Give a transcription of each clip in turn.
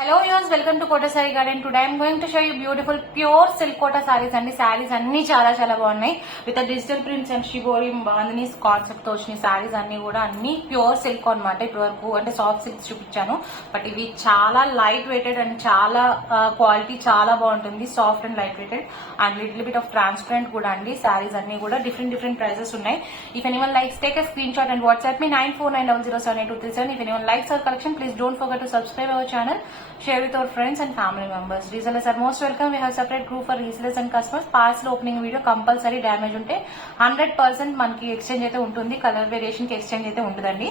Hello viewers, welcome to Kota Saree Garden. Today I am going to show you beautiful pure silk kota sarees and sarees అన్ని చాలా బాగున్నాయి with digital prints and shibori bandhani కాన్సెప్ట్ తో వచ్చిన సారీస్ అన్ని కూడా అన్ని pure silk అన్నమాట. ఇప్పటి వరకు అంటే సాఫ్ట్ సిల్క్స్ చూపించాను, బట్ ఇవి చాలా లైట్ వెయిటెడ్ అండ్ చాలా క్వాలిటీ చాలా బాగుంటుంది. Soft and light weighted and little bit of transparent కూడా అండి. సారీస్ అన్ని కూడా డిఫరెంట్ ప్రైజెస్ ఉన్నాయి. If anyone likes take a screen shot and WhatsApp me 9490078237. If anyone likes our collection, please don't forget to subscribe our channel, share with our friends and family members. Resellers are most welcome. We have separate group for resellers and customers. Parcel opening video compulsory damage ఉంటే 100% మనకి ఎక్స్చేంజ్ అయితే ఉంటుంది. Colour variation కి exchange అయితే ఉంటుందండి.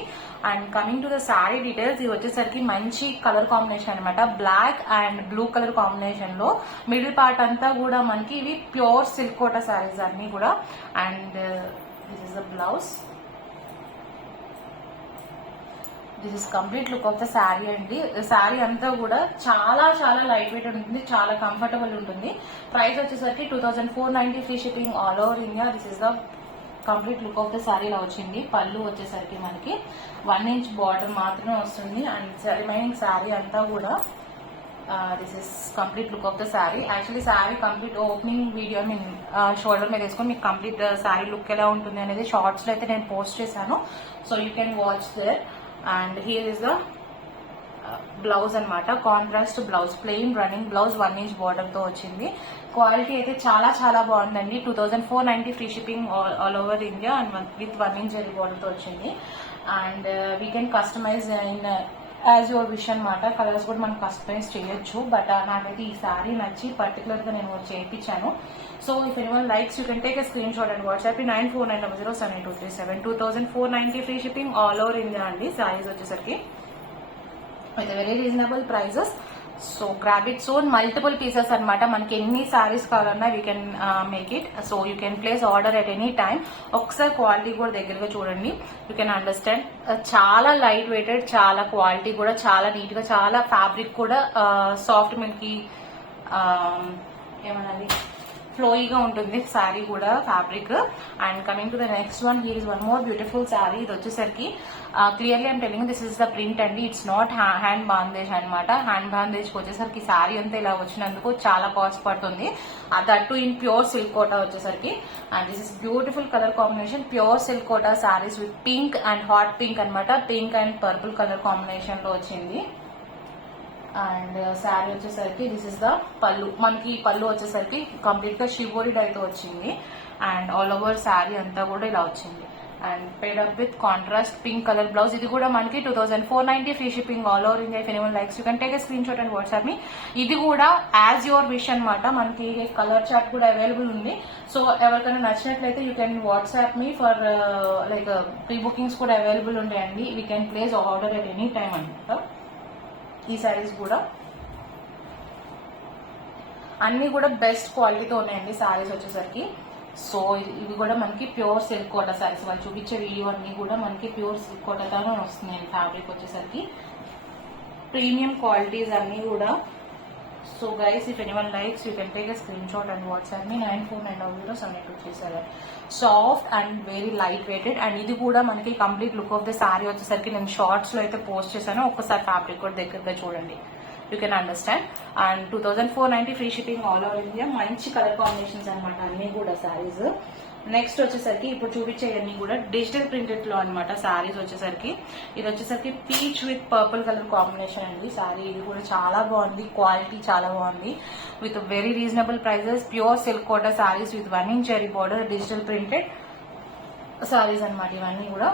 And coming to the sari details, ఇది వచ్చేసరికి మంచి కలర్ కాంబినేషన్ అనమాట. Black and blue colour combination లో మిడిల్ పార్ట్ అంతా కూడా మనకి ఇవి ప్యూర్ సిల్క్ కోటా సారీస్ అన్ని కూడా. And this is the blouse. This is complete look of the sari అండి. శారీ అంతా కూడా చాలా లైట్ వెయిట్ ఉంటుంది, చాలా కంఫర్టబుల్ ఉంటుంది. ప్రైస్ వచ్చేసరికి 2490 free shipping all over India. This is the complete look of the sari ఇలా వచ్చింది. పళ్ళు వచ్చేసరికి మనకి 1 ఇంచ్ బార్డర్ మాత్రమే వస్తుంది. అండ్ రిమైనింగ్ శారీ అంతా కూడా this is complete look of the sari. యాక్చువల్లీ శారీ కంప్లీట్ ఓపెనింగ్ వీడియో నేను షోల్డర్ మీద వేసుకొని మీకు కంప్లీట్ శారీ లుక్ ఎలా ఉంటుంది అనేది షార్ట్స్ లో అయితే నేను పోస్ట్ చేశాను. So you can watch there. And here is the blouse అనమాట. Contrast blouse, plain running blouse, 1 inch border తో వచ్చింది. క్వాలిటీ అయితే చాలా బాగుందండి. 2490 free shipping all over India and with 1 inch border తో వచ్చింది. And we can customize in as your wish అనమాట. Colours కూడా మనం కస్టమైజ్ చేయొచ్చు, బట్ నాకైతే ఈ సారీ నచ్చి పర్టికులర్ గా నేను చేయించాను. So if anyone likes you can take a screen shot and WhatsApp 9490078237. 2490 free shipping all over India అండి. సారీస్ వచ్చేసరికి with very reasonable prices. So grab it soon multiple pieces అనమాట. మనకి ఎన్ని సారీస్ కావాలన్నా we can make it. So you can place order at any time. ఒకసారి quality కూడా దగ్గరగా చూడండి, యూ కెన్ అండర్స్టాండ్. చాలా లైట్ వెయిటెడ్, చాలా క్వాలిటీ కూడా చాలా నీట్ గా, చాలా ఫ్యాబ్రిక్ కూడా సాఫ్ట్ మనకి ఏమనాలి ఫ్లోయిగా ఉంటుంది శారీ కూడా fabric. And coming to the next one, here is one more beautiful sari. ఇది వచ్చేసరికి clearly I'm telling this is the print అండి. ఇట్స్ నాట్ హ్యాండ్ బాందేజ్ అనమాట. హ్యాండ్ బాందేజ్ వచ్చేసరికి శారీ అంతా ఇలా వచ్చినందుకు చాలా కాస్ట్ పడుతుంది. That too in pure silk Kota వచ్చేసరికి. And this is beautiful colour combination, pure silk Kota saris with pink and hot pink అనమాట. Pink and purple colour combination లో వచ్చింది. అండ్ శారీ వచ్చేసరికి దిస్ ఇస్ ద పళ్ళు. మనకి పళ్ళు వచ్చేసరికి కంప్లీట్ గా షివోరి డైతో వచ్చింది. అండ్ ఆల్ ఓవర్ శారీ అంతా కూడా ఇలా వచ్చింది. And paired up with contrast pink colour blouse. ఇది కూడా మనకి 2490 free shipping all over India. If anyone likes you can take a screen shot and WhatsApp me. ఇది కూడా యాజ్ యువర్ విష్ అనమాట. మనకి కలర్ చార్ట్ కూడా అవైలబుల్ ఉంది. So ఎవరికైనా నచ్చినట్లయితే you can WhatsApp me for like pre bookings కూడా available ఉంటాయండి. We can place order at any time అనమాట. ఈ సారీస్ కూడా అన్ని కూడా బెస్ట్ క్వాలిటీతో ఉన్నాయండి సారీస్ వచ్చేసరికి. సో ఇవి కూడా మనకి ప్యూర్ సిల్క్ కోటా సారీస్. వాళ్ళు చూపించే వీడియో అన్ని కూడా మనకి ప్యూర్ సిల్క్ కోటాతోనే వస్తున్నాయి. ఫ్యాబ్రిక్ వచ్చేసరికి ప్రీమియం క్వాలిటీస్ అన్ని కూడా. So guys if anyone likes you can take a screen shot and WhatsApp me 9490078237. Soft and very light weighted. అండ్ ఇది కూడా మనకి complete look of the sari వచ్చేసరికి నేను షార్ట్స్ లో అయితే పోస్ట్ చేశాను. ఒక్కసారి ఫ్యాబ్రిక్ కూడా దగ్గరగా చూడండి, you can understand. And 2490 free shipping all over India. మంచి కలర్ కాంబినేషన్స్ అనమాట అన్ని కూడా శారీస్. నెక్స్ట్ వచ్చేసరికి ఇప్పుడు చూపించేవన్నీ కూడా డిజిటల్ ప్రింటెడ్ లో అనమాట. శారీస్ వచ్చేసరికి ఇది వచ్చేసరికి peach with purple colour combination అండి శారీ. ఇది కూడా చాలా బాగుంది, క్వాలిటీ చాలా బాగుంది with very reasonable prices. Pure silk Kota saris with 1 inch zari border, digital printed saris అనమాట ఇవన్నీ కూడా.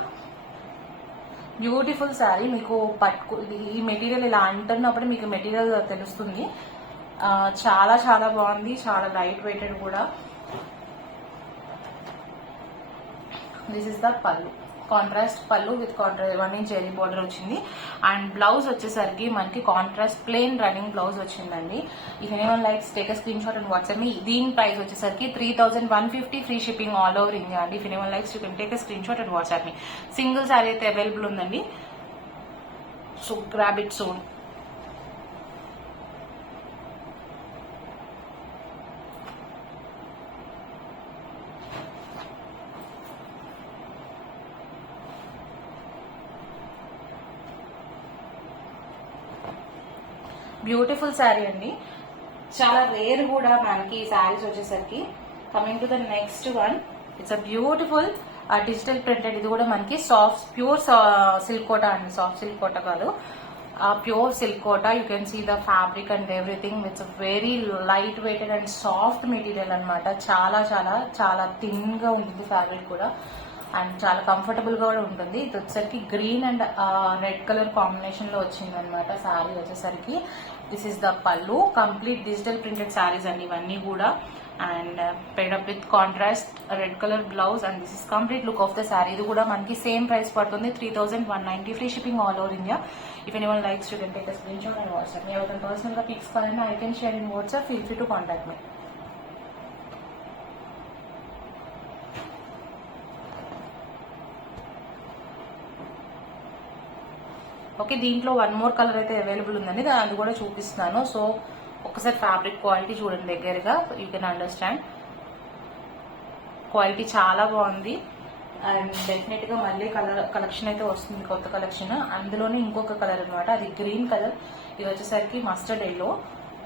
బ్యూటిఫుల్ శారీ. మీకు ఈ మెటీరియల్ ఇలా అంటున్నప్పుడు మీకు మెటీరియల్ తెలుస్తుంది. చాలా బాగుంది, చాలా లైట్ వెయిటెడ్ కూడా. This is the pallu, contrast pallu with 1 inch zari border వచ్చింది. అండ్ బ్లౌజ్ వచ్చేసరికి మనకి కాంట్రాస్ట్ ప్లెయిన్ రన్నింగ్ బ్లౌజ్ వచ్చిందండి. If anyone likes take a screen shot and WhatsApp me. దీని ప్రైస్ వచ్చేసరికి 3150 free shipping all over India అండి. If anyone likes you can take a screen shot and WhatsApp me. Single sari అయితే available ఉందండి. So grab it soon. Beautiful sari అండి, చాలా rare కూడా మనకి ఈ శారీస్ వచ్చేసరికి. Coming to the next one, it's a beautiful digital printed. ఇది కూడా మనకి సాఫ్ట్ ప్యూర్ సిల్క్ కోటా అండి, సాఫ్ట్ సిల్క్ కోటా కాదు, pure silk Kota. You can see the fabric and everything. It's very light weighted and soft material అనమాట. చాలా చాలా చాలా థిన్ గా ఉంటుంది ఫ్యాబ్రిక్ కూడా, అండ్ చాలా కంఫర్టబుల్ గా కూడా ఉంటుంది. ఇది వచ్చేసరికి green and red colour combination లో వచ్చింది అనమాట శారీ వచ్చేసరికి. దిస్ ఇస్ ద పళ్ళు. కంప్లీట్ డిజిటల్ ప్రింటెడ్ శారీస్ అండి ఇవన్నీ కూడా, and paired up with contrast red colour blouse, and this is complete look of the sari. ఇది కూడా మనకి సేమ్ ప్రైస్ పడుతుంది, 3190, free shipping all over India. If anyone likes you can take a screenshot and WhatsApp me. ఎవరైనా పర్సనల్ గా పిక్స్ కావాలన్నా I can share in WhatsApp, feel free to contact me. Okay, దీంట్లో one more colour అయితే available ఉందండి, అది కూడా చూపిస్తున్నాను. సో ఒకసారి ఫ్యాబ్రిక్ క్వాలిటీ చూడండి దగ్గరగా, యూ కెన్ అండర్స్టాండ్. క్వాలిటీ చాలా బాగుంది, అండ్ డెఫినెట్ గా మళ్ళీ కలెక్షన్ అయితే వస్తుంది, కొత్త కలెక్షన్. అందులోనే ఇంకొక కలర్ అనమాట, అది గ్రీన్ కలర్. ఇది వచ్చేసరికి mustard yellow.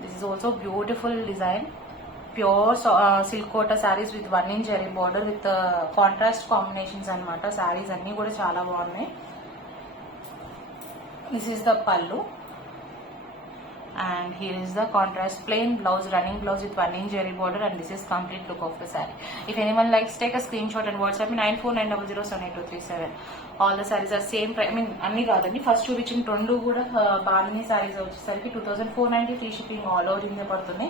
This is also beautiful design. Pure silk Kota saris with 1 inch zari border with contrast combinations అనమాట. శారీస్ అన్ని కూడా చాలా బాగున్నాయి. This is the pallu, and here is the contrast plain blouse, running blouse with 1 inch jari border, and this is complete look of the saree. If anyone likes, take a screenshot and WhatsApp me 9490078237. All the sarees are same price. I mean అన్ని కాదండి, ఫస్ట్ చూపించిన రెండు కూడా బాగున్నాయి. సారీస్ వచ్చేసరికి 2490, free shipping all over India పడుతుంది.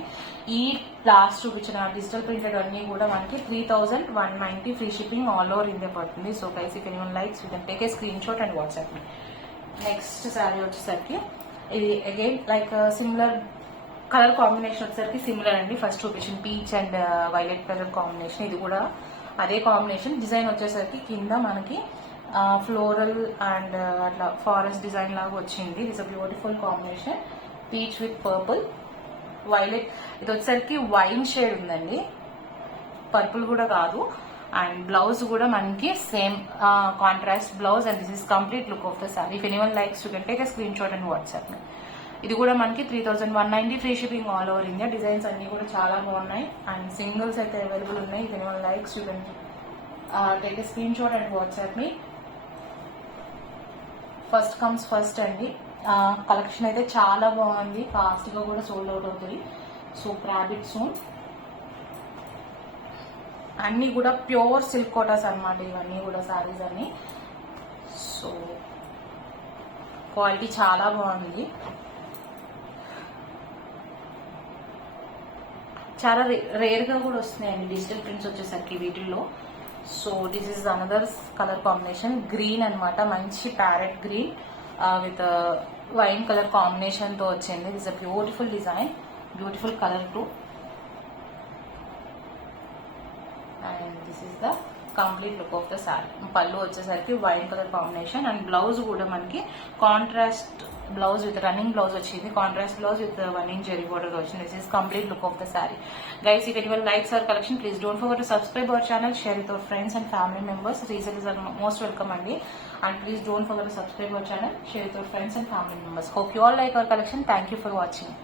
ఈ లాస్ట్ చూపించిన డిజిటల్ ప్రింటెడ్ అన్ని కూడా మనకి 3190, free shipping all over India పడుతుంది. So guys, if anyone likes, you can take a screenshot and WhatsApp me. Next sari వచ్చేసరికి ఇది again like similar colour combination వచ్చేసరికి సిమిలర్ అండి. ఫస్ట్ చూపించిన peach and violet colour combination, ఇది కూడా అదే combination. Design వచ్చేసరికి కింద మనకి ఫ్లోరల్ అండ్ అట్లా ఫారెస్ట్ డిజైన్ లాగా వచ్చింది. It's a beautiful combination, peach with purple violet. ఇది వచ్చేసరికి వైన్ షేడ్ ఉందండి, పర్పుల్ కూడా కాదు. అండ్ బ్లౌజ్ కూడా మనకి same contrast blouse, and this is complete look of the sorry. If anyone likes, you can take a screen shot and WhatsApp. ఇది కూడా మనకి 3190, free shipping all over India. Designs అన్ని కూడా చాలా బాగున్నాయి, అండ్ సింగిల్స్ అయితే అవైలబుల్ ఉన్నాయి. If anyone likes, you can take a screen shot and WhatsApp me. First comes first అండి. కలెక్షన్ అయితే చాలా బాగుంది, ఫాస్ట్ గా కూడా సోల్డ్ అవుట్ అవుతుంది. So grab it soon. అన్ని కూడా ప్యూర్ సిల్క్ కోటాస్ అనమాట ఇవన్నీ కూడా శారీస్ అన్ని. సో క్వాలిటీ చాలా బాగుంది, చాలా రేర్ గా కూడా వస్తున్నాయండి డిజిటల్ ప్రింట్స్ వచ్చేసరికి వీటిల్లో. So this is another colour combination, green అనమాట, మంచి parrot green with wine colour combination తో వచ్చింది. This a beautiful design, beautiful colour too. And this is the complete look of the sari. Pallu వచ్చేసరికి wine colour combination, and blouse కూడా మనకి contrast blouse with running blouse వచ్చింది, contrast blouse with 1 inch zari border వచ్చింది. This is complete look of the sari. Guys, if anyone likes our collection, please don't forget to subscribe our channel, share with our friends and family members. Resellers are most welcome అండి, and please don't forget to subscribe our channel, share with our friends and family members. Hope you all like our collection. Thank you for watching.